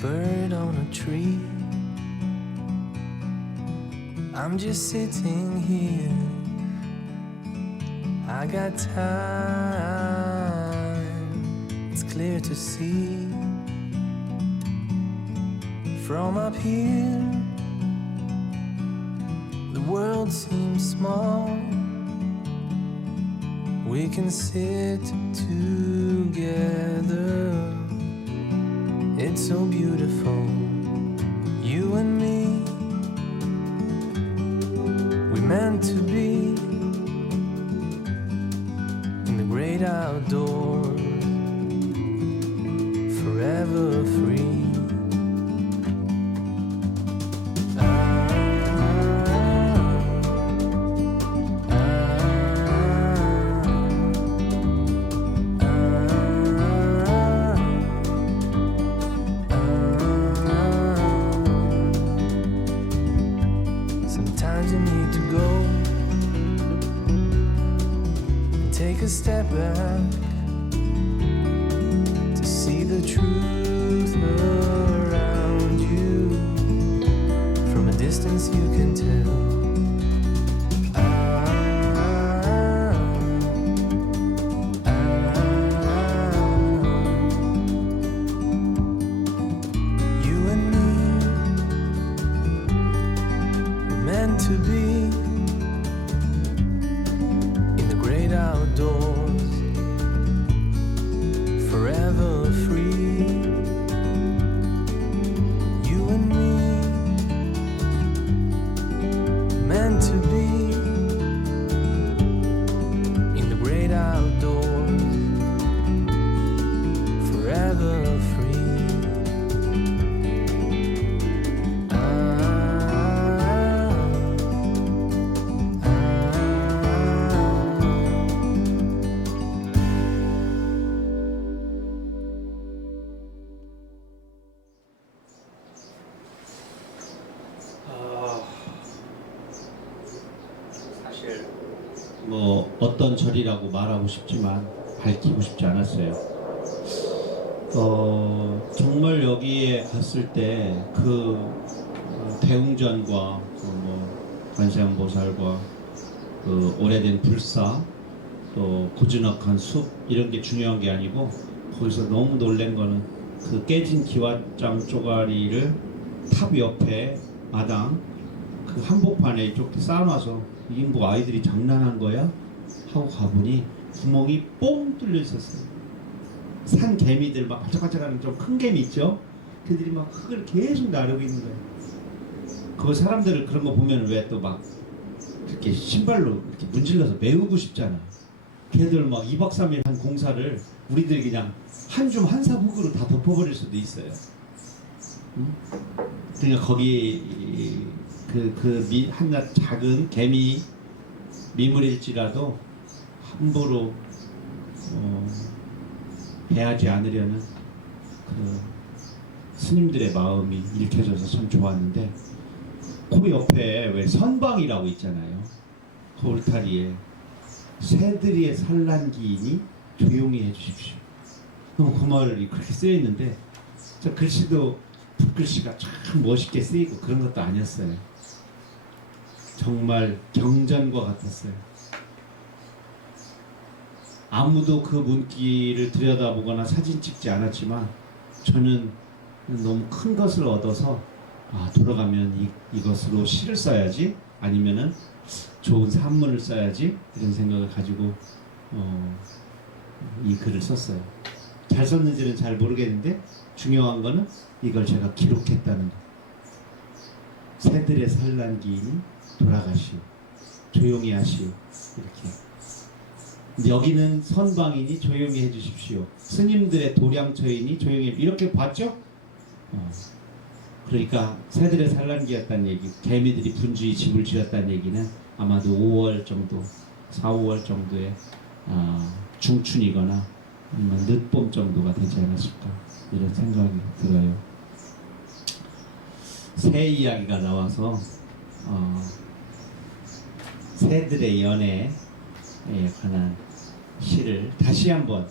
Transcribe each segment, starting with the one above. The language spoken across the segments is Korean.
bird on a tree. I'm just sitting here. I got time. It's clear to see. From up here, the world seems small. We can sit together. It's so beautiful, you and me. We meant to be in the great outdoors, forever free. Sometimes you need to go and take a step back to see the truth around you. From a distance you can tell. You and me meant to be in the great outdoors, forever free. You and me meant to be in the great outdoors, forever free. 사실 어떤 절이라고 말하고 싶지만 밝히고 싶지 않았어요. 정말 여기에 갔을 때 대웅전과 관세음보살과 오래된 불사 또 고즈넉한 숲 이런 게 중요한 게 아니고, 거기서 너무 놀란 거는 그 깨진 기와장 쪼가리를 탑 옆에 마당 그 한복판에 이렇게 쌓아놔서 이게 뭐 아이들이 장난한 거야? 하고 가보니 구멍이 뽕 뚫려 있었어요. 산 개미들 막 반짝반짝하는 좀 큰 개미 있죠? 그들이 막 흙을 계속 나르고 있는 거예요. 그 사람들을 그런 거 보면 왜 또 막 이렇게 신발로 이렇게 문질러서 메우고 싶잖아. 걔들 막 2박 3일 한 공사를 우리들이 그냥 한 줌 한 삽 흙으로 다 덮어버릴 수도 있어요. 응? 그러니까 거기 한낱 작은 개미 미물일지라도 함부로 배하지 않으려는 그 스님들의 마음이 읽혀져서 참 좋았는데, 그 옆에 왜 선방이라고 있잖아요. 그 울타리에 새들의 산란기이니 조용히 해주십시오. 그 말을 그렇게 쓰여있는데, 저 글씨도 붓글씨가 참 멋있게 쓰이고 그런 것도 아니었어요. 정말 경전과 같았어요. 아무도 그 문기를 들여다보거나 사진 찍지 않았지만 저는 너무 큰 것을 얻어서 돌아가면 이것으로 시를 써야지, 아니면은 좋은 산문을 써야지, 이런 생각을 가지고 이 글을 썼어요. 잘 썼는지는 잘 모르겠는데 중요한 거는 이걸 제가 기록했다는 거. 새들의 산란기이니 돌아가시오, 조용히 하시오, 이렇게. 여기는 선방이니 조용히 해주십시오, 스님들의 도량처이니 조용히, 이렇게 봤죠? 그러니까 새들의 산란기였다는 얘기, 개미들이 분주히 집을 지었다는 얘기는 아마도 5월 정도, 4, 5월 정도의 중춘이거나 아니면 늦봄 정도가 되지 않았을까, 이런 생각이 들어요. 새 이야기가 나와서 새들의 연애에 관한 시를 다시 한번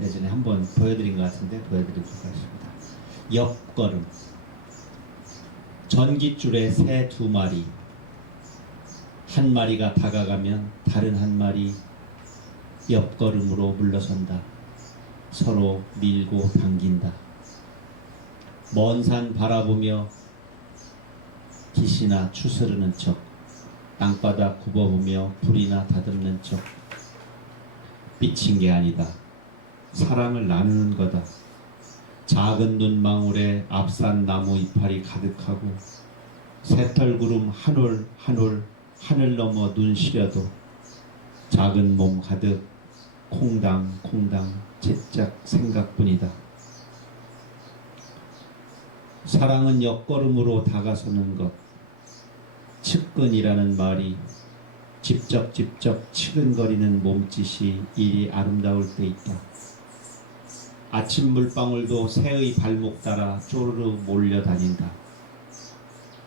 예전에 한번 보여드린 것 같은데 보여드리도록 하겠습니다. 옆걸음. 전깃줄에 새 두 마리. 한 마리가 다가가면 다른 한 마리 옆걸음으로 물러선다. 서로 밀고 당긴다. 먼 산 바라보며 기시나 추스르는 척, 땅바닥 굽어보며 불이나 다듬는 척. 삐친 게 아니다. 사랑을 나누는 거다. 작은 눈망울에 앞산 나무 이파리 가득하고 새털구름 한 올 한 올 하늘 넘어 눈 시려도 작은 몸 가득 콩당 콩당 제짝 생각뿐이다. 사랑은 옆걸음으로 다가서는 것. 측근이라는 말이 직접 치근거리는 몸짓이 이리 아름다울 때 있다. 아침 물방울도 새의 발목 따라 쪼르르 몰려다닌다.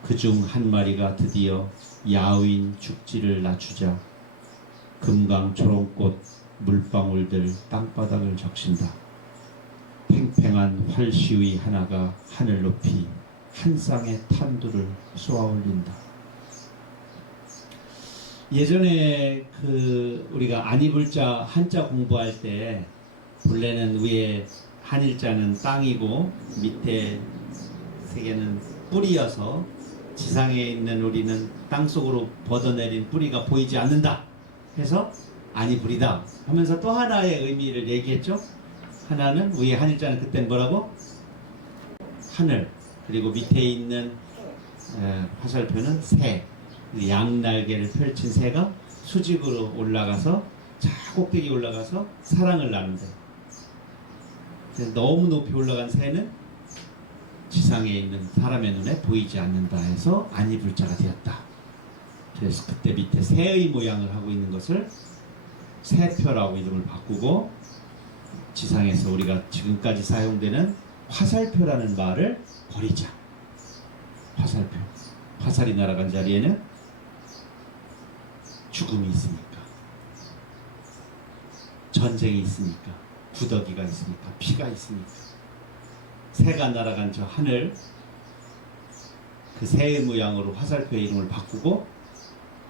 그중 한 마리가 드디어 야윈 죽지를 낮추자 금강 초롱꽃 물방울들 땅바닥을 적신다. 팽팽한 활시위 하나가 하늘 높이 한 쌍의 탄두를 쏘아올린다. 예전에 우리가 안이불자 한자 공부할 때 본래는 위에 한일자는 땅이고 밑에 세 개는 뿌리여서 지상에 있는 우리는 땅속으로 벗어내린 뿌리가 보이지 않는다 해서 안이불이다 하면서 또 하나의 의미를 얘기했죠. 하나는 위에 한일자는 그땐 뭐라고? 하늘. 그리고 밑에 있는 화살표는 새. 양날개를 펼친 새가 수직으로 올라가서 저 꼭대기 올라가서 사랑을 나눈대. 너무 높이 올라간 새는 지상에 있는 사람의 눈에 보이지 않는다 해서 안이불자가 되었다. 그래서 그때 밑에 새의 모양을 하고 있는 것을 새표라고 이름을 바꾸고 지상에서 우리가 지금까지 사용되는 화살표라는 말을 버리자. 화살표. 화살이 날아간 자리에는 죽음이 있으니까, 전쟁이 있으니까, 구더기가 있으니까, 피가 있으니까. 새가 날아간 저 하늘, 그 새의 모양으로 화살표의 이름을 바꾸고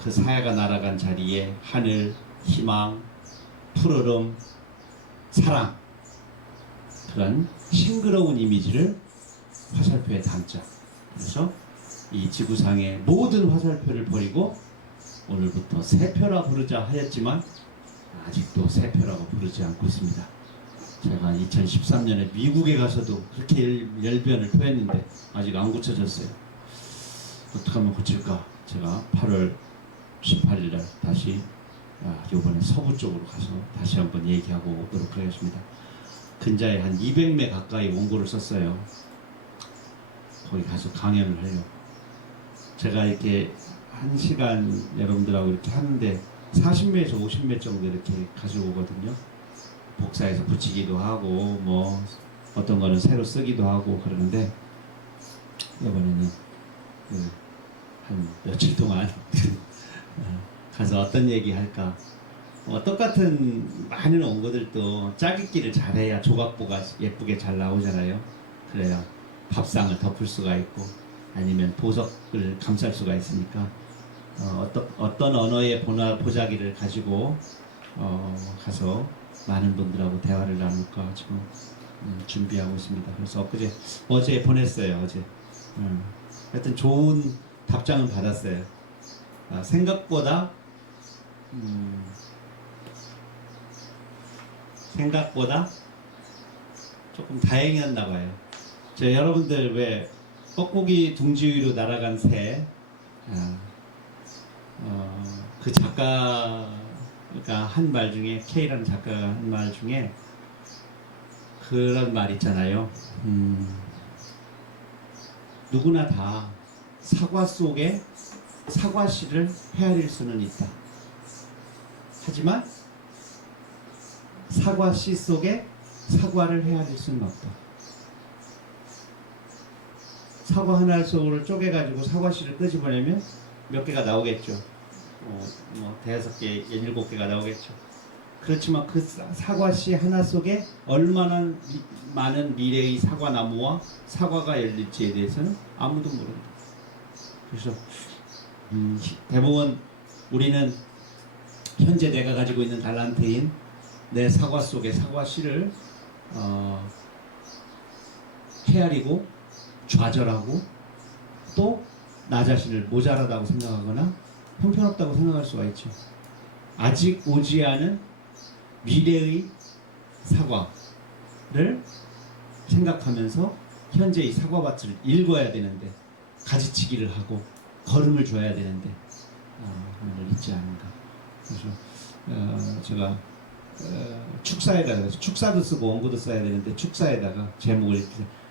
그 새가 날아간 자리에 하늘, 희망, 푸르름, 사랑, 그런 싱그러운 이미지를 화살표에 담자. 그래서 이 지구상의 모든 화살표를 버리고 오늘부터 새표라 부르자 하였지만 아직도 새표라고 부르지 않고 있습니다. 제가 2013년에 미국에 가서도 그렇게 열변을 토했는데 아직 안 고쳐졌어요. 어떻게 하면 고칠까? 제가 8월 18일 날 다시 이번에 서부 쪽으로 가서 다시 한번 얘기하고 오도록 하겠습니다. 근자에 한 200매 가까이 원고를 썼어요. 거기 가서 강연을 하려고. 제가 이렇게 1시간 여러분들하고 이렇게 하는데 40매에서 50매 정도 이렇게 가지고 오거든요. 복사해서 붙이기도 하고 뭐 어떤 거는 새로 쓰기도 하고 그러는데 이번에는 한 며칠 동안 가서 어떤 얘기 할까. 똑같은 많은 원고들도 짜깁기를 잘해야 조각보가 예쁘게 잘 나오잖아요. 그래야 밥상을 덮을 수가 있고 아니면 보석을 감쌀 수가 있으니까 어떤 언어의 보자기를 가지고 가서 많은 분들하고 대화를 나눌까 지금 준비하고 있습니다. 그래서 어제 보냈어요. 어제. 하여튼 좋은 답장은 받았어요. 생각보다 조금 다행이었나 봐요. 여러분들 왜 뻐꾸기 둥지 위로 날아간 새, 그 작가가 한 말 중에, K라는 작가가 한 말 중에 그런 말 있잖아요. 누구나 다 사과 속에 사과씨를 헤아릴 수는 있다. 하지만 사과씨 속에 사과를 헤아릴 수는 없다. 사과 하나 속을 쪼개가지고 사과씨를 끄집어내면 몇 개가 나오겠죠. 뭐 5개, 7개가 나오겠죠. 그렇지만 그 사과씨 하나 속에 얼마나 많은 미래의 사과나무와 사과가 열릴지에 대해서는 아무도 모른다. 그래서 대부분 우리는 현재 내가 가지고 있는 달란트인 내 사과 속의 사과씨를 헤아리고 좌절하고 또 나 자신을 모자라다고 생각하거나 형편없다고 생각할 수가 있죠. 아직 오지 않은 미래의 사과를 생각하면서 현재의 사과밭을 읽어야 되는데 가지치기를 하고 걸음을 줘야 되는데 하나를 잊지 않은가. 그래서 제가 축사에다가 축사도 쓰고 원고도 써야 되는데 축사에다가 제목을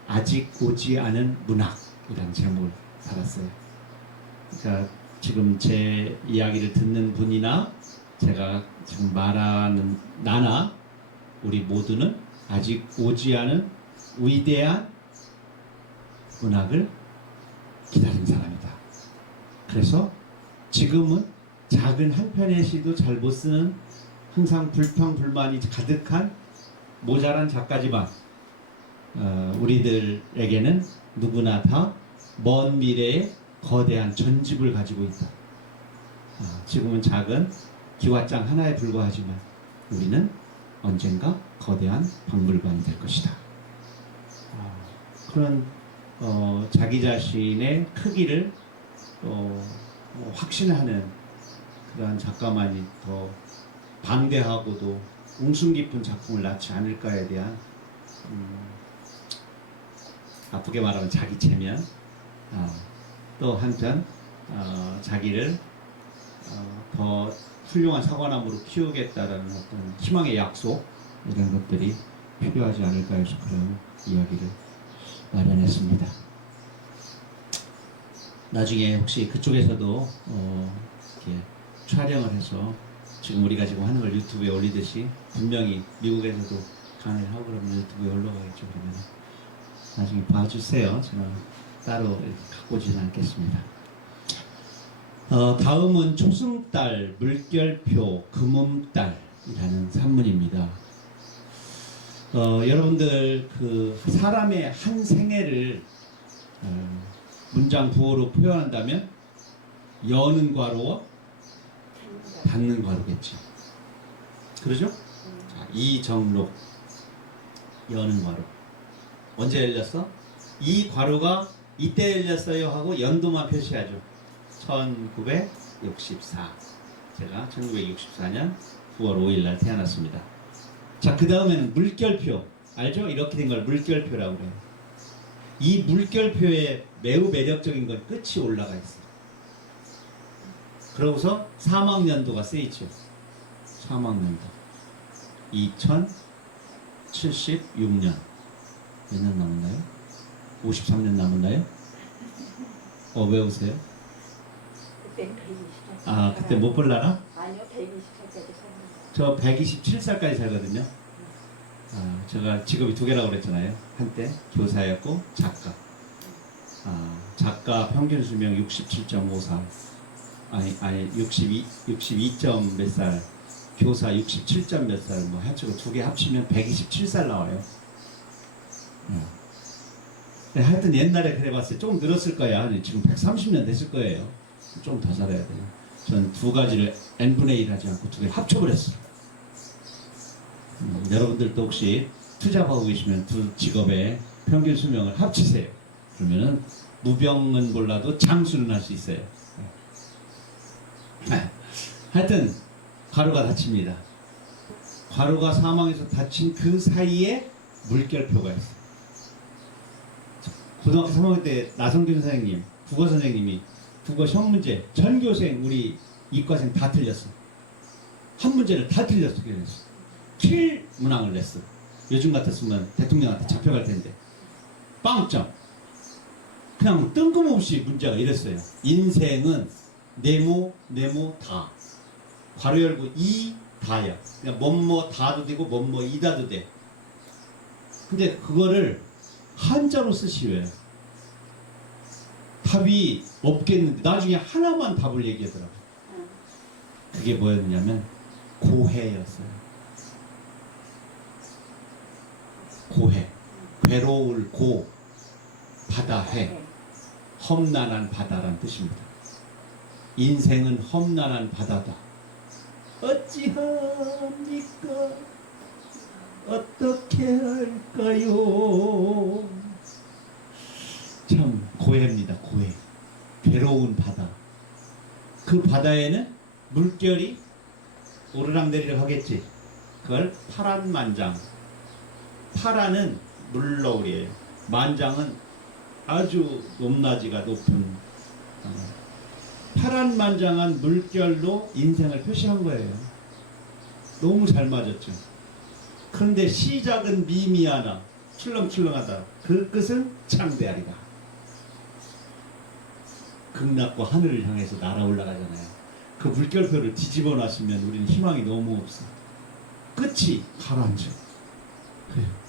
아직 오지 않은 문학이라는 제목을 달았어요. 그러니까 지금 제 이야기를 듣는 분이나 제가 지금 말하는 나나 우리 모두는 아직 오지 않은 위대한 문학을 기다린 사람이다. 그래서 지금은 작은 한 편의 시도 잘 못 쓰는 항상 불평불만이 가득한 모자란 작가지만 우리들에게는 누구나 다 먼 미래에 거대한 전집을 가지고 있다. 지금은 작은 기왓장 하나에 불과하지만 우리는 언젠가 거대한 박물관이 될 것이다. 그런 자기 자신의 크기를 확신하는 그러한 작가만이 더 방대하고도 웅숭 깊은 작품을 낳지 않을까에 대한 아프게 말하면 자기 체면, 또 한편 자기를 더 훌륭한 사과나무로 키우겠다라는 어떤 희망의 약속, 이런 것들이 필요하지 않을까 해서 그런 이야기를 마련했습니다. 나중에 혹시 그쪽에서도 이렇게 촬영을 해서 지금 우리가 지금 하는 걸 유튜브에 올리듯이 분명히 미국에서도 강의를 하고 그러면 유튜브에 올라가겠죠. 그러면 나중에 봐주세요. 제가 따로 이렇게 갖고 오지는 않겠습니다. 다음은 초승달, 물결표, 금음달이라는 산문입니다. 여러분들 그 사람의 한 생애를 문장 부호로 표현한다면 여는 괄호와 닫는 괄호겠죠. 그러죠? 자, 이정록 여는 괄호 언제 열렸어? 이 괄호가 이때 열렸어요 하고 연도만 표시하죠. 1964. 제가 1964년 9월 5일 날 태어났습니다. 자, 그 다음에는 물결표. 알죠? 이렇게 된 걸 물결표라고 그래요. 이 물결표에 매우 매력적인 건 끝이 올라가 있어요. 그러고서 사망연도가 쓰이죠. 사망연도 2076년. 몇 년 남았나요? 53년 남았나요? 왜 웃으세요? 그때 못 볼라나? 아니요, 120살까지 살았어요. 저 127살까지 살거든요. 제가 직업이 두 개라고 그랬잖아요. 한때 교사였고 작가. 작가 평균 수명 67.54. 아니 62점 몇 살. 교사 67점 몇 살. 뭐 해가지고 두 개 합치면 127살 나와요. 하여튼 옛날에 그래 봤어요. 조금 늘었을 거야. 지금 130년 됐을 거예요. 좀 더 살아야 돼요. 전 두 가지를 n분의 1 하지 않고 두 개를 합쳐버렸어요. 여러분들도 혹시 투잡하고 계시면 두 직업의 평균 수명을 합치세요. 그러면은 무병은 몰라도 장수는 할 수 있어요. 하여튼 괄호가 닫힙니다. 괄호가 사망해서 닫힌 그 사이에 물결표가 있어요. 고등학교 3학년 때 나성균 선생님, 국어 선생님이 국어 시험 문제 전교생 우리 이과생 다 틀렸어. 한 문제를 다 틀렸어. 그래서 7문항을 냈어. 요즘 같았으면 대통령한테 잡혀갈 텐데 빵점. 그냥 뜬금없이 문제가 이랬어요. 인생은 네모 다. 괄호 열고 이 다야. 그냥 뭐뭐 다도 되고 뭐뭐 이다도 돼. 근데 그거를 한자로 쓰시래요. 답이 없겠는데 나중에 하나만 답을 얘기하더라고요. 그게 뭐였냐면 고해였어요. 괴로울 고 바다해 네. 험난한 바다란 뜻입니다. 인생은 험난한 바다다. 어찌합니까? 어떻게 할까요? 참 고해입니다. 고해. 괴로운 바다. 그 바다에는 물결이 오르락내리락 하겠지. 그걸 파란만장. 파란은 물너울이에요. 만장은 아주 높낮이가 높은 파란만장한 물결로 인생을 표시한 거예요. 너무 잘 맞았죠. 그런데 시작은 미미하나 출렁출렁하다. 그 끝은 창대하리다. 극락과 하늘을 향해서 날아 올라가잖아요. 그 물결표를 뒤집어 놨으면 우리는 희망이 너무 없어. 끝이 가라앉아. 그래요.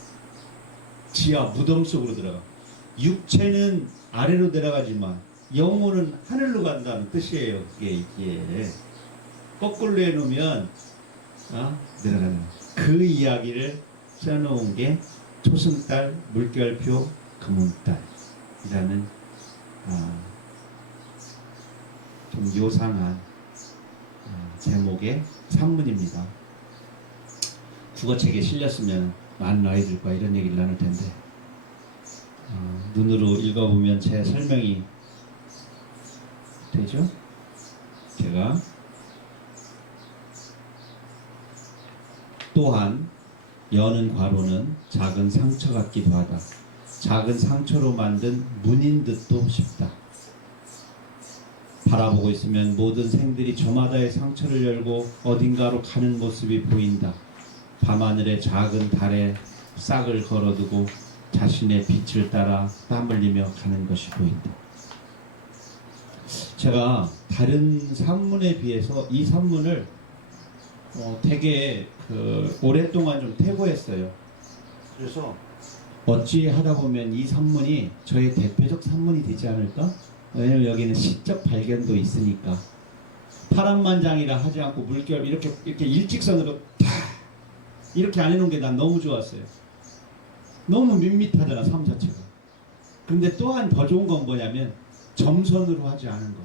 지하 무덤 속으로 들어가. 육체는 아래로 내려가지만 영혼은 하늘로 간다는 뜻이에요. 이게 거꾸로 해놓으면 내려가는 그 이야기를 써놓은 게 초승달 물결표 금운달이라는 좀 요상한 제목의 산문입니다. 국어책에 실렸으면 많은 아이들과 이런 얘기를 나눌 텐데 눈으로 읽어보면 제 설명이 되죠? 제가 또한 여는 괄호는 작은 상처 같기도 하다. 작은 상처로 만든 문인 듯도 싶다. 바라보고 있으면 모든 생들이 저마다의 상처를 열고 어딘가로 가는 모습이 보인다. 밤하늘의 작은 달에 싹을 걸어두고 자신의 빛을 따라 땀 흘리며 가는 것이 보인다. 제가 다른 산문에 비해서 이 산문을 되게 오랫동안 좀 태고했어요. 그래서 어찌 하다 보면 이 산문이 저의 대표적 산문이 되지 않을까? 왜냐면 여기는 시적 발견도 있으니까. 파란만장이라 하지 않고 물결 이렇게 일직선으로 탁 이렇게 안 해놓은 게 난 너무 좋았어요. 너무 밋밋하잖아, 삶 자체가. 근데 또한 더 좋은 건 뭐냐면 점선으로 하지 않은 거.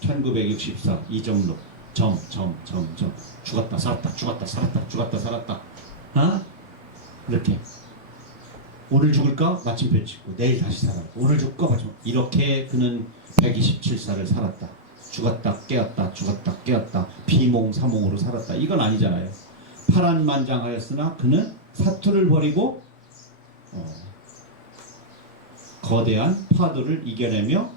1964 이정록 점 죽었다 살았다 죽었다 살았다 죽었다 살았다. 이렇게 오늘 죽을까 마침표 찍고 내일 다시 살아. 오늘 죽을까 마침표. 이렇게 그는 127살을 살았다. 죽었다 깨었다 죽었다 깨었다 비몽사몽으로 살았다. 이건 아니잖아요. 파란만장하였으나 그는 사투를 버리고 거대한 파도를 이겨내며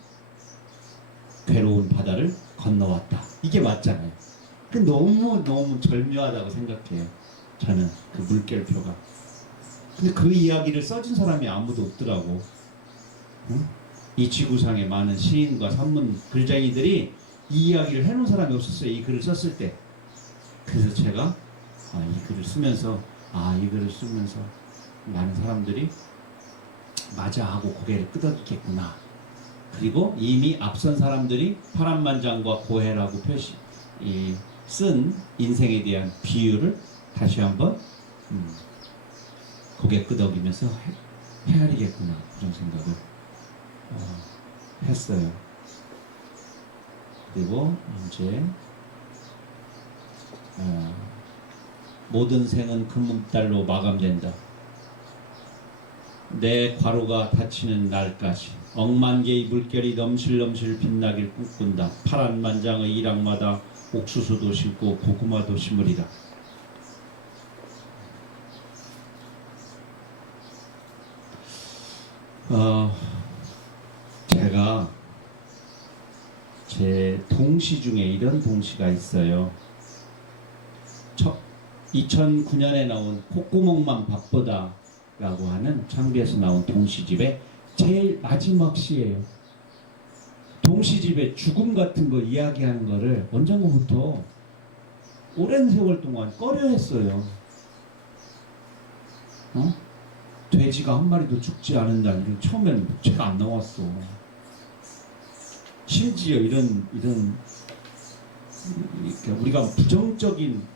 괴로운 바다를 건너왔다. 이게 맞잖아요. 그 너무 절묘하다고 생각해요. 저는 그 물결표가. 근데 그 이야기를 써준 사람이 아무도 없더라고. 응? 이 지구상의 많은 시인과 산문 글쟁이들이 이 이야기를 해놓은 사람이 없었어요. 이 글을 썼을 때. 그래서 제가 이 글을 쓰면서 많은 사람들이 맞아 하고 고개를 끄덕이겠구나. 그리고 이미 앞선 사람들이 파란만장과 고해라고 쓴 인생에 대한 비유를 다시 한번 고개 끄덕이면서 헤아리겠구나. 그런 생각을 했어요. 그리고 이제 모든 생은 금음달로 마감된다. 내 과로가 닫히는 날까지 억만 개의 물결이 넘실넘실 빛나길 꿈꾼다. 파란만장의 일학마다 옥수수도 심고 고구마도 심으리라. 제가 제 동시 중에 이런 동시가 있어요. 2009년에 나온 콧구멍만 바쁘다 라고 하는 창비에서 나온 동시집의 제일 마지막 시예요. 동시집에 죽음 같은 거 이야기하는 거를 언젠가부터 오랜 세월 동안 꺼려 했어요. 돼지가 한 마리도 죽지 않은 날, 처음엔 죄가 안 나왔어. 심지어 이런 우리가 부정적인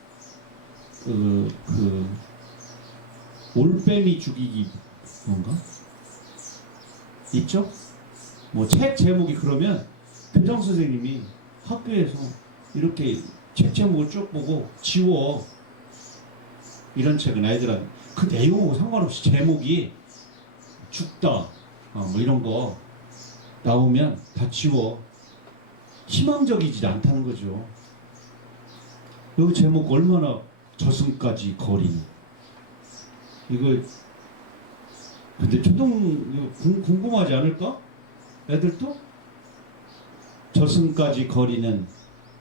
올빼미 죽이기 뭔가? 있죠? 뭐 책 제목이 그러면 교장 선생님이 학교에서 이렇게 책 제목을 쭉 보고 지워. 이런 책은 아이들한테 그 내용하고 상관없이 제목이 죽다 뭐 이런 거 나오면 다 지워. 희망적이지 않다는 거죠. 여기 제목 얼마나 저승까지 거리. 이거 근데 궁금하지 않을까? 애들도? 저승까지 거리는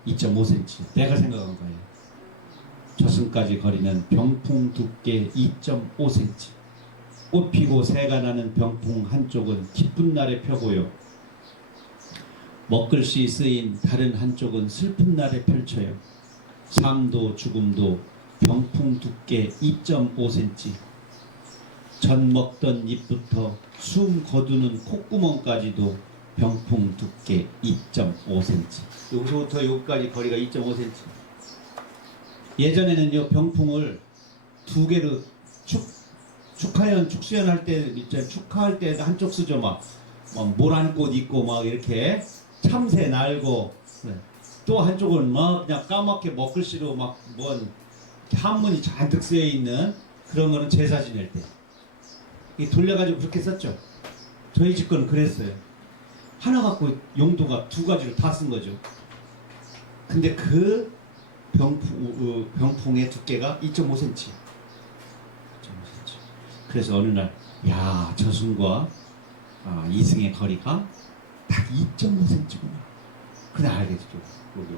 2.5cm. 내가 생각한 거예요. 저승까지 거리는 병풍 두께 2.5cm. 꽃 피고 새가 나는 병풍 한쪽은 기쁜 날에 펴고요. 먹글씨 쓰인 다른 한쪽은 슬픈 날에 펼쳐요. 삶도 죽음도 병풍 두께 2.5cm. 전 먹던 입부터 숨 거두는 콧구멍까지도 병풍 두께 2.5cm. 여기서부터 여기까지 거리가 2.5cm. 예전에는요 병풍을 두 개로 축수연 할 때 있잖아요. 축하할 때 한쪽 쓰죠. 막 모란꽃 있고 막 이렇게 참새 날고 또 한쪽은 막 그냥 까맣게 먹글씨로 막 뭔 한문이 잔뜩 쓰여 있는 그런 거는 제사 지낼 때 이 돌려가지고 그렇게 썼죠. 저희 집 거는 그랬어요. 하나 갖고 용도가 두 가지로 다 쓴 거죠. 근데 그 병풍의 두께가 2.5cm. 그래서 어느 날, 야, 저승과 이승의 거리가 딱 2.5cm구나. 그래 알겠죠. 여기.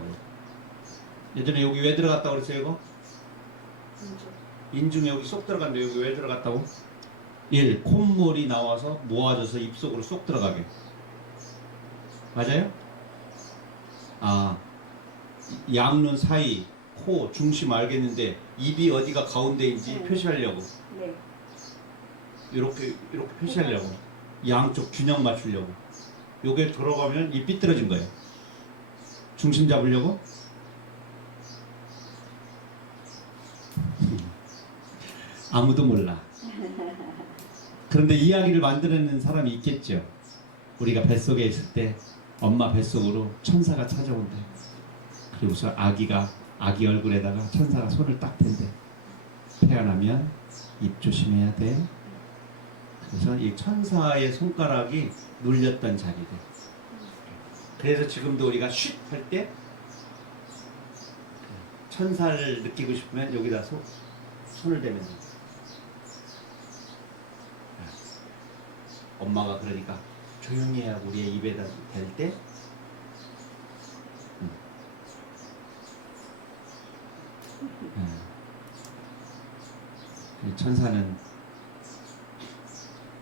예전에 여기 왜 들어갔다고 그랬어요, 이거? 인중에 여기 쏙 들어갔는데 여기 왜 들어갔다고? 1. 콧물이 나와서 모아져서 입속으로 쏙 들어가게. 맞아요? 양눈 사이, 코, 중심 알겠는데 입이 어디가 가운데인지 표시하려고. 네. 이렇게 표시하려고. 양쪽 균형 맞추려고. 요게 들어가면 입 삐뚤어진 거예요. 중심 잡으려고. 아무도 몰라. 그런데 이야기를 만들어내는 사람이 있겠죠. 우리가 뱃속에 있을 때 엄마 뱃속으로 천사가 찾아온다. 그리고서 아기 얼굴에다가 천사가 손을 딱 댄대. 태어나면 입 조심해야 돼. 그래서 이 천사의 손가락이 눌렸던 자리래. 그래서 지금도 우리가 쉿 할 때 천사를 느끼고 싶으면 여기다 손을 대면 돼. 엄마가 그러니까 조용히 해야 우리의 입에다 댈 때 천사는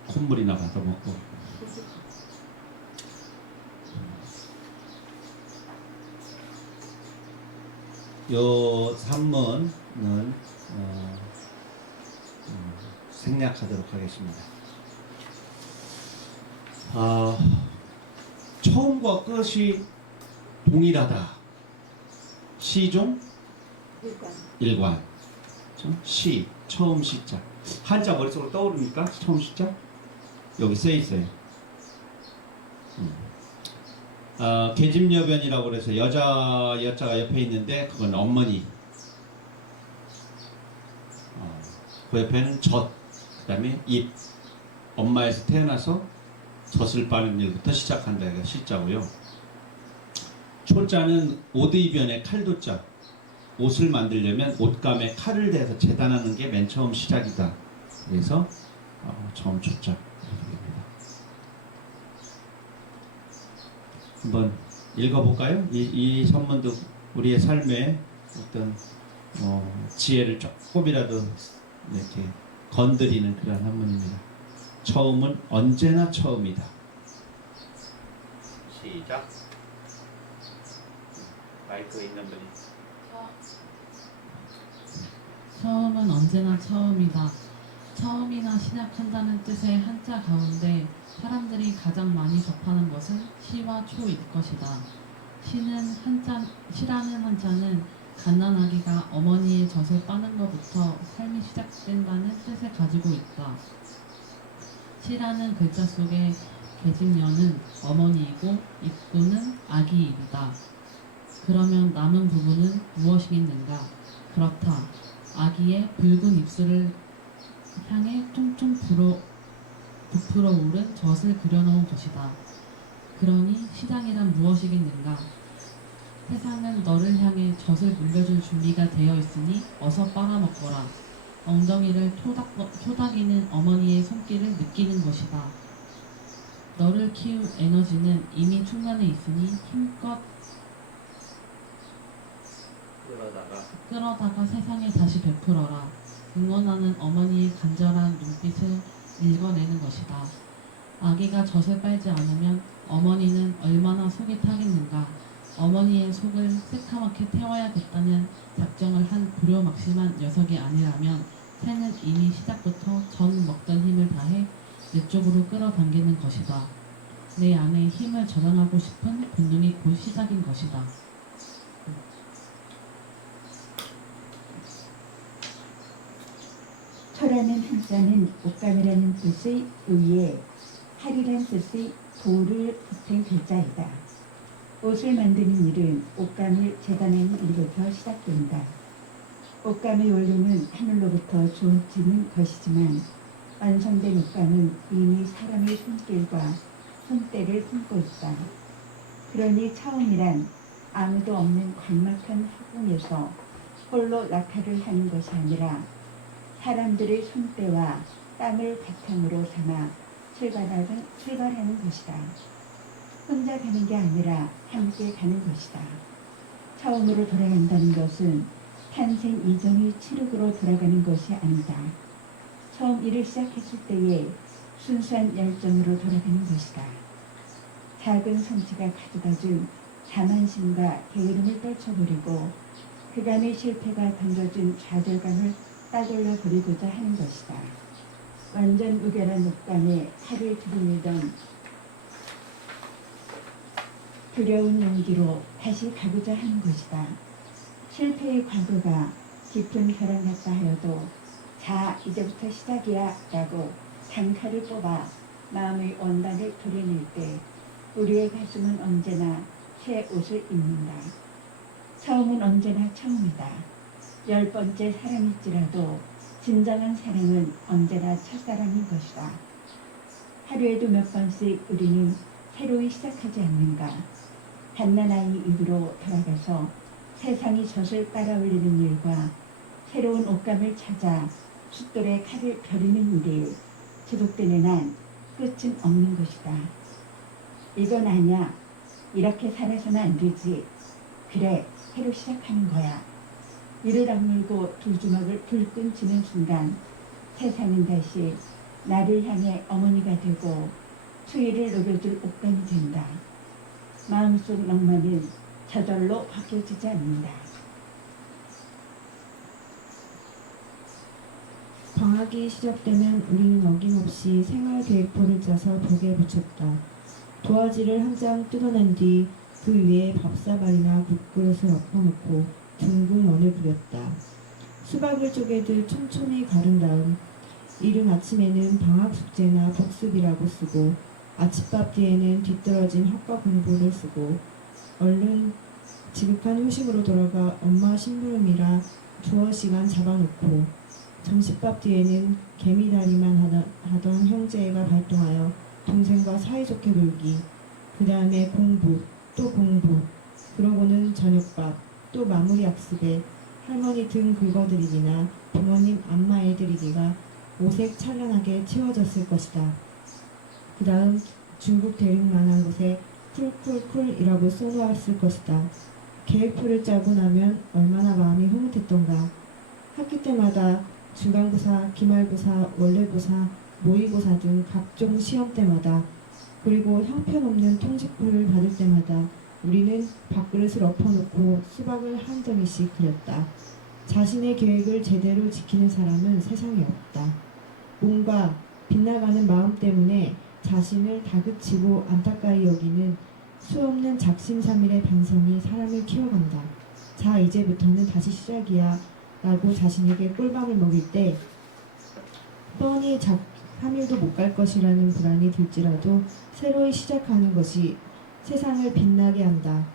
콧물이나 받아먹고 요 산문은 생략하도록 하겠습니다. 처음과 끝이 동일하다. 시종 일관. 시 처음 시자. 한자 머릿속으로 떠오릅니까? 처음 시자? 여기 써 있어요. 계집여변이라고 그래서 여자가 옆에 있는데 그건 어머니. 그 옆에는 젖. 그 다음에 입. 엄마에서 태어나서 젖을 빠는 일부터 시작한다. 이거 시자고요. 초자는 오드이변의 칼도자. 옷을 만들려면 옷감에 칼을 대서 재단하는 게 맨 처음 시작이다. 그래서 처음 초자. 한번 읽어볼까요? 이 선문도 우리의 삶에 어떤 지혜를 조금이라도 이렇게 건드리는 그런 한문입니다. 처음은 언제나 처음이다. 시작. 마이크 있는 분이. 처음은 언제나 처음이다. 처음이나 시작한다는 뜻의 한자 가운데 사람들이 가장 많이 접하는 것은 시와 초일 것이다. 시라는 한자는 갓난아기가 어머니의 젖을 빠는 것부터 삶이 시작된다는 뜻을 가지고 있다. 시라는 글자 속의 계집녀는 어머니이고 입구는 아기이다. 그러면 남은 부분은 무엇이겠는가? 그렇다. 아기의 붉은 입술을 향해 퉁퉁 부풀어 오른 젖을 그려놓은 것이다. 그러니 시장이란 무엇이겠는가? 세상은 너를 향해 젖을 물려줄 준비가 되어 있으니 어서 빨아먹거라. 엉덩이를 토닥이는 어머니의 손길을 느끼는 것이다. 너를 키울 에너지는 이미 충만해 있으니 힘껏 끌어다가 세상에 다시 베풀어라. 응원하는 어머니의 간절한 눈빛을 읽어내는 것이다. 아기가 젖을 빨지 않으면 어머니는 얼마나 속이 타겠는가. 어머니의 속을 새카맣게 태워야겠다는 작정을 한 불효막심한 녀석이 아니라면 새는 이미 시작부터 전 먹던 힘을 다해 내 쪽으로 끌어당기는 것이다. 내 안에 힘을 저장하고 싶은 본능이 곧 시작인 것이다. 초라는 한자는 옷감이라는 뜻의 의에 할이란 뜻의 도를 붙인 글자이다. 옷을 만드는 일은 옷감을 재단하는 일부터 시작된다. 옷감의 원료는 하늘로부터 주어지는 것이지만 완성된 옷감은 이미 사람의 손길과 손때를 품고 있다. 그러니 처음이란 아무도 없는 광막한 화궁에서 홀로 낙하를 하는 것이 아니라 사람들의 손때와 땀을 바탕으로 삼아 출발하는 것이다. 혼자 가는 게 아니라 함께 가는 것이다. 처음으로 돌아간다는 것은 탄생 이전의 치륵으로 돌아가는 것이 아니다. 처음 일을 시작했을 때의 순수한 열정으로 돌아가는 것이다. 작은 성취가 가져다준 자만심과 게으름을 떨쳐버리고 그간의 실패가 던져준 좌절감을 따돌려 버리고자 하는 것이다. 완전 무결한 옷감에 팔을 들이밀던 두려운 용기로 다시 가고자 하는 것이다. 실패의 과거가 깊은 벼랑 같다 하여도 자 이제부터 시작이야 라고 단칼을 뽑아 마음의 원단을 도려낼 때 우리의 가슴은 언제나 새 옷을 입는다. 처음은 언제나 처음이다. 10번째 사랑일지라도 진정한 사랑은 언제나 첫사랑인 것이다. 하루에도 몇 번씩 우리는 새로이 시작하지 않는가. 갓난아이 입으로 돌아가서 세상이 젖을 빨아올리는 일과 새로운 옷감을 찾아 숫돌에 칼을 벼리는 일이 지속되는 한 끝은 없는 것이다. 이건 아니야. 이렇게 살아서는 안 되지. 그래, 새로 시작하는 거야. 이를 악물고 두 주먹을 불끈 쥐는 순간 세상은 다시 나를 향해 어머니가 되고 추위를 녹여줄 옷감이 된다. 마음속 낭만은 저절로 바뀌어지지 않는다. 방학이 시작되면 우리는 어김없이 생활계획표를 짜서 벽에 붙였다. 도화지를 한 장 뜯어낸 뒤 그 위에 밥사발이나 국그릇을 엎어놓고 둥근 원을 그렸다. 수박을 쪼개듯 촘촘히 가른 다음 이른 아침에는 방학 숙제나 복습이라고 쓰고 아침밥 뒤에는 뒤떨어진 학과 공부를 쓰고 얼른 지극한 휴식으로 돌아가 엄마 심부름이라 두어 시간 잡아놓고 점심밥 뒤에는 개미다리만 하던 형제애가 발동하여 동생과 사이좋게 놀기, 그 다음에 공부, 또 공부, 그러고는 저녁밥, 또 마무리 학습에 할머니 등 긁어드리기나 부모님 안마해드리기가 오색 찬란하게 채워졌을 것이다. 그 다음 중국 대륙만한 곳에 쿨쿨쿨이라고 써놓았을 것이다. 계획표를 짜고 나면 얼마나 마음이 흐뭇했던가. 학기 때마다 중간고사, 기말고사, 원래고사, 모의고사 등 각종 시험 때마다 그리고 형편없는 통지표를 받을 때마다 우리는 밥그릇을 엎어놓고 수박을 한 더미씩 그렸다. 자신의 계획을 제대로 지키는 사람은 세상에 없다. 뭔가 빗나가는 마음 때문에 자신을 다그치고 안타까이 여기는 수없는 작심삼일의 반성이 사람을 키워간다. 자, 이제부터는 다시 시작이야 라고 자신에게 꿀밤을 먹일 때 뻔히 3일도 못 갈 것이라는 불안이 들지라도 새로이 시작하는 것이 세상을 빛나게 한다.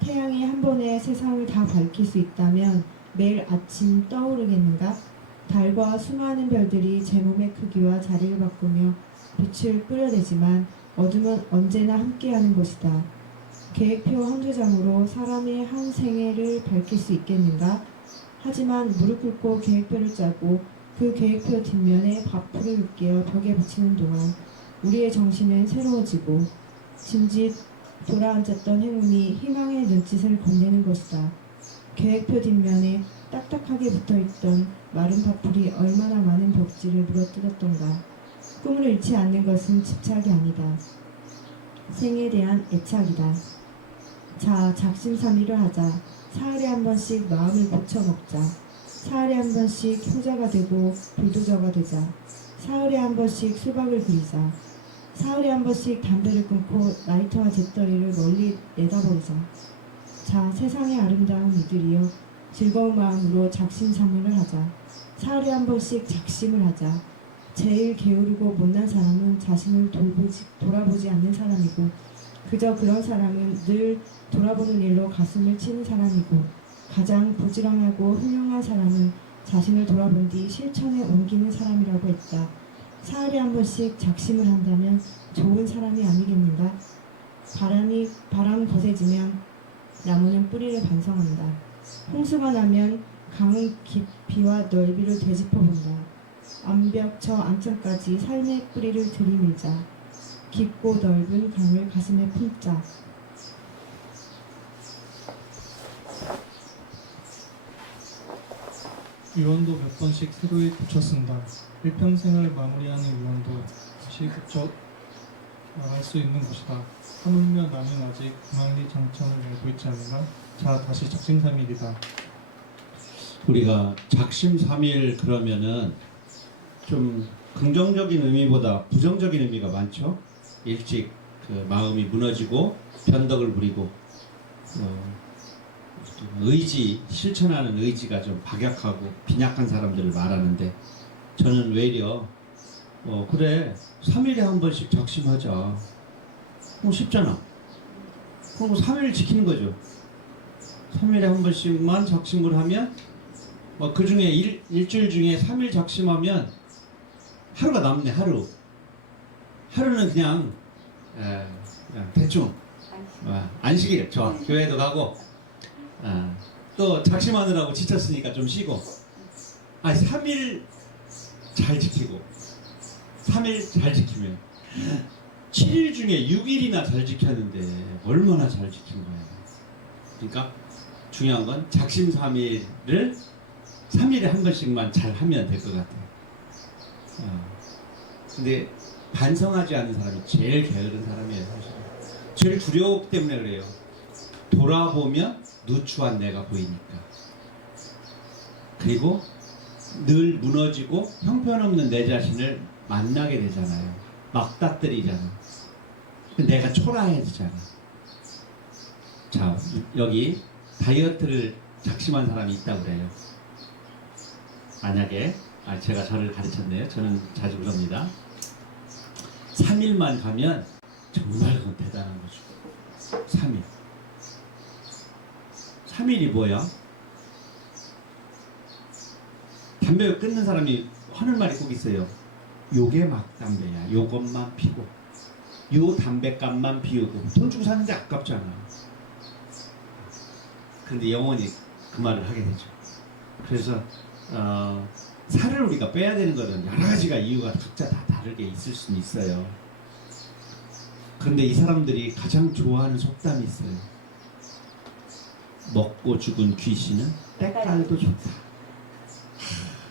태양이 한 번에 세상을 다 밝힐 수 있다면 매일 아침 떠오르겠는가? 달과 수많은 별들이 제 몸의 크기와 자리를 바꾸며 빛을 뿌려대지만 어둠은 언제나 함께하는 것이다. 계획표 한두 장으로 사람의 한 생애를 밝힐 수 있겠는가? 하지만 무릎 꿇고 계획표를 짜고 그 계획표 뒷면에 밥풀을 으깨어 벽에 붙이는 동안 우리의 정신은 새로워지고 짐짓 돌아앉았던 행운이 희망의 눈짓을 건네는 것이다. 계획표 뒷면에 딱딱하게 붙어있던 마른 밥풀이 얼마나 많은 벽지를 물어뜯었던가. 꿈을 잃지 않는 것은 집착이 아니다. 생에 대한 애착이다. 자, 작심삼일을 하자. 사흘에 한 번씩 마음을 고쳐먹자. 사흘에 한 번씩 효자가 되고 불도저가 되자. 사흘에 한 번씩 수박을 그리자. 사흘에 한 번씩 담배를 끊고 라이터와 재떨이를 멀리 내다버리자. 자, 세상의 아름다운 이들이여 즐거운 마음으로 작심삼일을 하자. 사흘에 한 번씩 작심을 하자. 제일 게으르고 못난 사람은 자신을 돌아보지 않는 사람이고 그저 그런 사람은 늘 돌아보는 일로 가슴을 치는 사람이고 가장 부지런하고 훌륭한 사람은 자신을 돌아본 뒤 실천에 옮기는 사람이라고 했다. 사흘에 한 번씩 작심을 한다면 좋은 사람이 아니겠는가? 바람 거세지면 나무는 뿌리를 반성한다. 홍수가 나면 강은 깊이와 넓이를 되짚어본다. 암벽 저 암천까지 삶의 뿌리를 들이밀자. 깊고 넓은 강을 가슴에 품자. 유언도 몇 번씩 새로이 고쳐 쓴다. 일평생을 마무리하는 유언도 다시 고쳐 나갈 수 있는 것이다. 하물며 나는 아직 망리장천을 알고 있지 않으나 자 다시 작심삼일이다. 우리가 작심삼일 그러면은 좀 긍정적인 의미보다 부정적인 의미가 많죠. 일찍 그 마음이 무너지고 변덕을 부리고 의지 실천하는 의지가 좀 박약하고 빈약한 사람들을 말하는데 저는 외려 그래 3일에 한 번씩 작심하자. 쉽잖아. 그럼 3일 지키는 거죠. 3일에 한 번씩만 작심을 하면 그 중에 일주일 중에 3일 작심하면 하루가 남네. 하루는 그냥 대충 안식일 좋아. 교회도 가고 또 작심하느라고 지쳤으니까 좀 쉬고 3일 잘 지키고 3일 잘 지키면 7일 중에 6일이나 잘 지켰는데 얼마나 잘 지킨 거야. 그러니까 중요한 건 작심삼일을 3일에 한 번씩만 잘 하면 될 것 같아요. 근데 반성하지 않는 사람이 제일 게으른 사람이에요. 사실 제일 두려웠기 때문에 그래요. 돌아보면 누추한 내가 보이니까. 그리고 늘 무너지고 형편없는 내 자신을 만나게 되잖아요. 막닥뜨리잖아. 내가 초라해지잖아. 자, 여기 다이어트를 작심한 사람이 있다고 그래요. 만약에 제가 저를 가르쳤네요. 저는 자주 그럽니다. 3일만 가면 정말 그건 대단한 거죠. 3일. 3일이 뭐야? 담배 끊는 사람이 하는 말이 꼭 있어요. 요게 막 담배야. 요것만 피고 요 담배값만 비우고 돈 주고 사는데 아깝잖아. 그런데 영원히 그 말을 하게 되죠. 그래서 살을 우리가 빼야 되는 거는 여러 가지가 이유가 각자 다 다르게 있을 수는 있어요. 그런데 이 사람들이 가장 좋아하는 속담이 있어요. 먹고 죽은 귀신은 때깔도 좋다.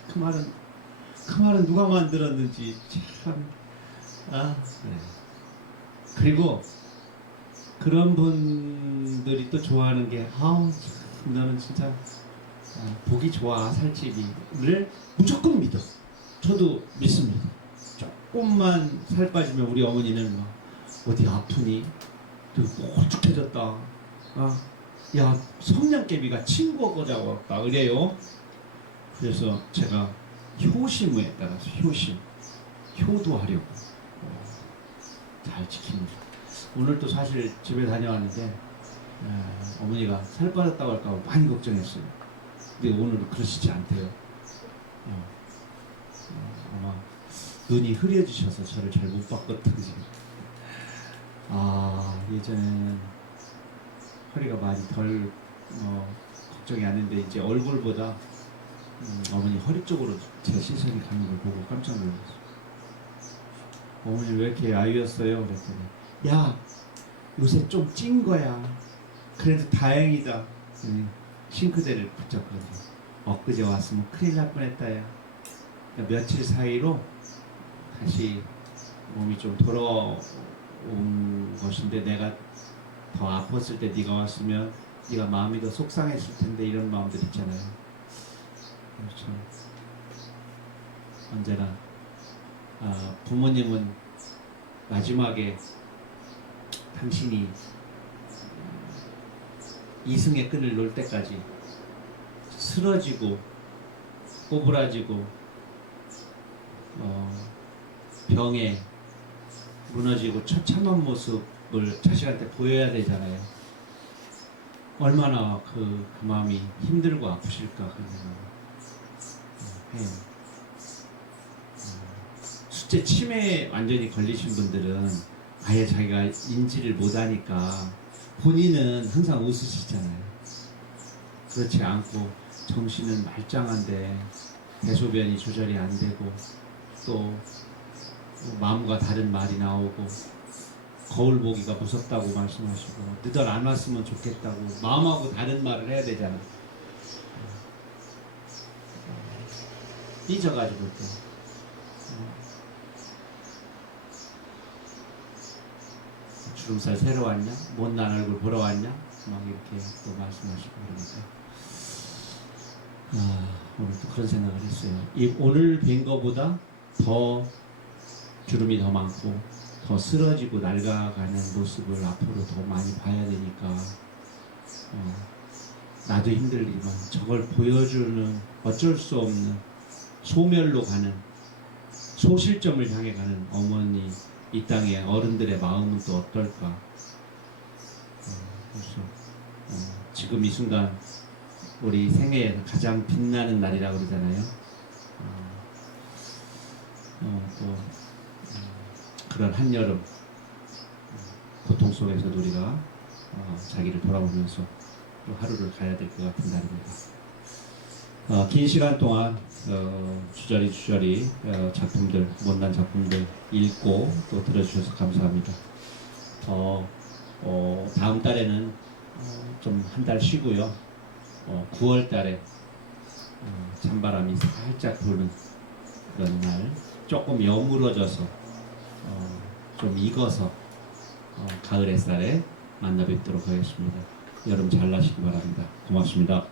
그 말은 누가 만들었는지 참. 그래. 그리고 그런 분들이 또 좋아하는 게 너는 진짜 보기 좋아 살찌기를 무조건 믿어. 저도 믿습니다. 조금만 살 빠지면 우리 어머니는 막 어디 아프니? 홀쭉해졌다. 야 성냥개비가 친구하고 자왔다 그래요. 그래서 제가 효심에 따라서 효도하려고 잘 지킵니다. 오늘도 사실 집에 다녀왔는데 어머니가 살 빠졌다고 할까 봐 많이 걱정했어요. 근데 오늘은 그러시지 않대요. 아마 눈이 흐려지셔서 저를 잘 못 봤거든요. 예전에는 허리가 많이 덜 걱정이 안 했는데 이제 얼굴보다 어머니 허리 쪽으로 제 시선이 가는 걸 보고 깜짝 놀랐어요. 어머니 왜 이렇게 야유였어요? 그랬더니 야 요새 좀 찐 거야. 그래도 다행이다. 싱크대를 붙잡거든요. 엊그제 왔으면 큰일 날 뻔했다 야. 며칠 사이로 다시 몸이 좀 돌아온 것인데 내가 더 아팠을 때 네가 왔으면 네가 마음이 더 속상했을 텐데 이런 마음들 있잖아요. 그렇죠. 언제나 부모님은 마지막에 당신이 이승의 끈을 놓을 때까지 쓰러지고 꼬부라지고 병에 무너지고 처참한 모습을 자식한테 보여야 되잖아요. 얼마나 그 마음이 힘들고 아프실까 그런 생각을 해요. 수체 치매에 완전히 걸리신 분들은 아예 자기가 인지를 못하니까 본인은 항상 웃으시잖아요. 그렇지 않고 정신은 말짱한데 대소변이 조절이 안 되고 또 마음과 다른 말이 나오고 거울 보기가 무섭다고 말씀하시고 너들 안 왔으면 좋겠다고 마음하고 다른 말을 해야 되잖아. 삐져가지고 또 주름살 새로 왔냐? 못난 얼굴 보러 왔냐? 막 이렇게 또 말씀하시고 그러니까 오늘 또 그런 생각을 했어요. 오늘 뵌 거보다 더 주름이 더 많고 더 쓰러지고 낡아가는 모습을 앞으로 더 많이 봐야 되니까 나도 힘들지만 저걸 보여주는 어쩔 수 없는 소멸로 가는 소실점을 향해 가는 어머니 이 땅의 어른들의 마음은 또 어떨까. 그래서 지금 이 순간 우리 생애에서 가장 빛나는 날이라고 그러잖아요. 또 그런 한여름 고통 속에서도 우리가 자기를 돌아보면서 또 하루를 가야 될 것 같은 날입니다. 긴 시간 동안 주저리 작품들, 못난 작품들 읽고 또 들어주셔서 감사합니다. 다음 달에는 좀 한 달 쉬고요. 9월 달에 찬바람이 살짝 부는 그런 날 조금 여물어져서 좀 익어서 가을 햇살에 만나 뵙도록 하겠습니다. 여러분 잘 나시기 바랍니다. 고맙습니다.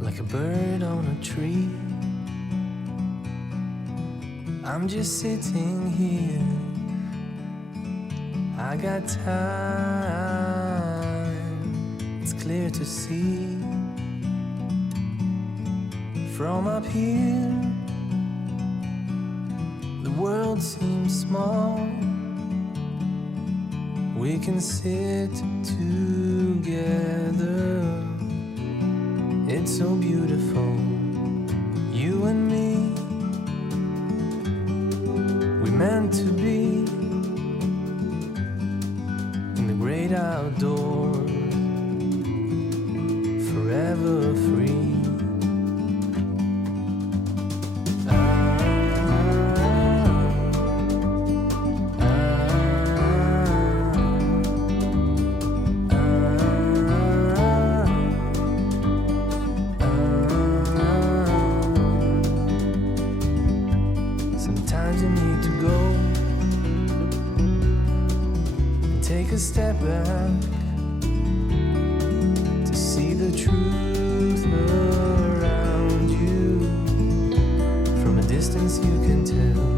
Like a bird on a tree, I'm just sitting here. I got time, it's clear to see. From up here, the world seems small. We can sit together. It's so beautiful, you and me. We meant to be in the great outdoors, forever free. Sometimes you need to go and take a step back to see the truth around you. From a distance you can tell